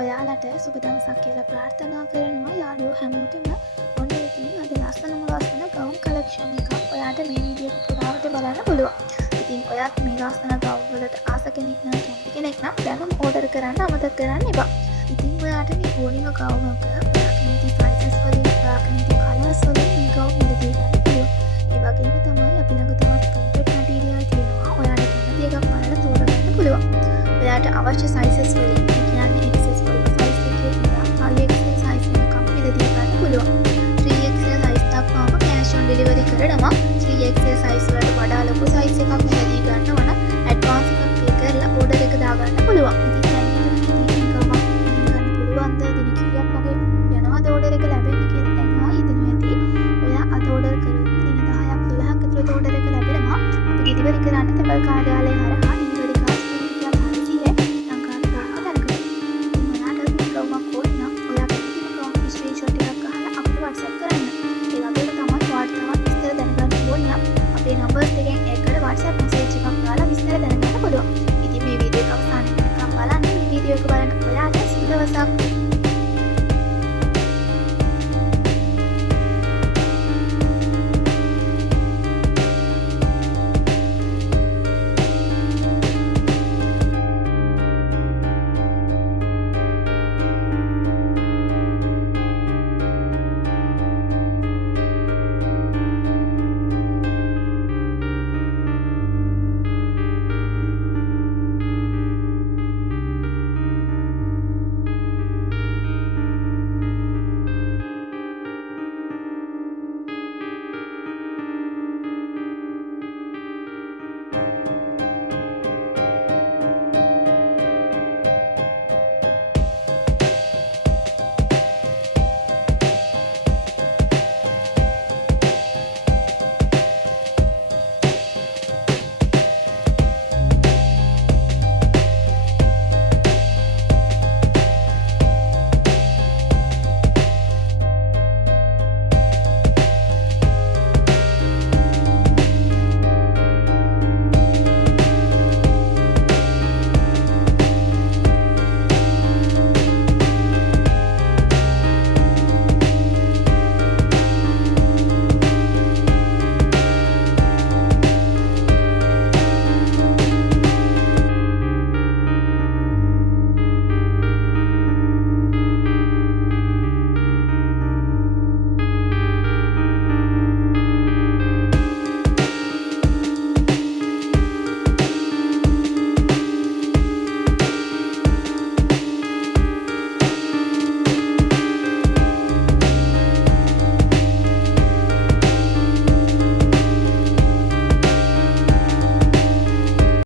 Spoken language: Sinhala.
ඔයාලට සුබ දවසක් කියලා ප්‍රාර්ථනා කරනවා යාළුවෝ හැමෝටම. ඔන්න ඉතින් අද ලස්සනම ලස්සන ගවුම් කලෙක්ෂන් එකක් ඔයාට මේ වීඩියෝ පුරාවට බලන්න පුළුවන්. ඉතින් ඔයාත් මේ ලස්සන ගවුම් වලට ආස කෙනෙක් නම් කැමති කෙනෙක් නම් දැන්ම ඕඩර් කරන්න අමතක කරන්න එපා. ඉතින් ඔයාට මේ ඕනිම ගවුමක ඔයා කැමති සයිසස් වලින් ඔයා කැමති කලර්ස් වලින් මේ ගවුම් මිලදී ගන්න පුළුවන්. ඒ වගේම තමයි අපි ළඟ තවත් printed material තියෙනවා. ඔයාට කැමති එකක් බලලා තෝරගන්න පුළුවන්. ඔයාට අවශ්‍ය සයිසස් වලින් කියන්නේ XS වලින් සයිස් එකේ ඉඳන් 5XL සයිස් එකක් මිලදී ගන්න පුළුවන්. 3XL සයිස් දක්වාම cash on delivery කරනවා. 3XL සයිස් වලට වඩා ලොකු සයිස් එකක් මිලදී ගන්නව නම් ඇඩ්වාන්ස් එකක් පේ කරලා ඕඩර් එක දාගන්න පුළුවන්. ඉතින් දැන් ඉතින් ගන්න පුළුවන් ද දින කීයක් වගේ යනවාද ඕඩර් එක ලැබෙන්නේ කියලා දැන් ඔයා හිතනවා ඇති. ඔයා අද ඕඩර් කරොත් දින 10ක් 12ක් ඇතුළත ඕඩර් එක ලැබෙනවා. අපි ඩෙලිවරි කරන්න තැපල් කාර්යාලය හරහා ඩෙලිවරි කාස් අපේ නම්බර්ස් එකෙන් එකට WhatsApp message එකක් දාලා විස්තර දැනගන්න පුළුවන්. ඉතින් මේ වීඩියෝ එක අවසානයේ බලන්න. මේ වීඩියෝ එක බලන ඔයාට සුබ දවසක්.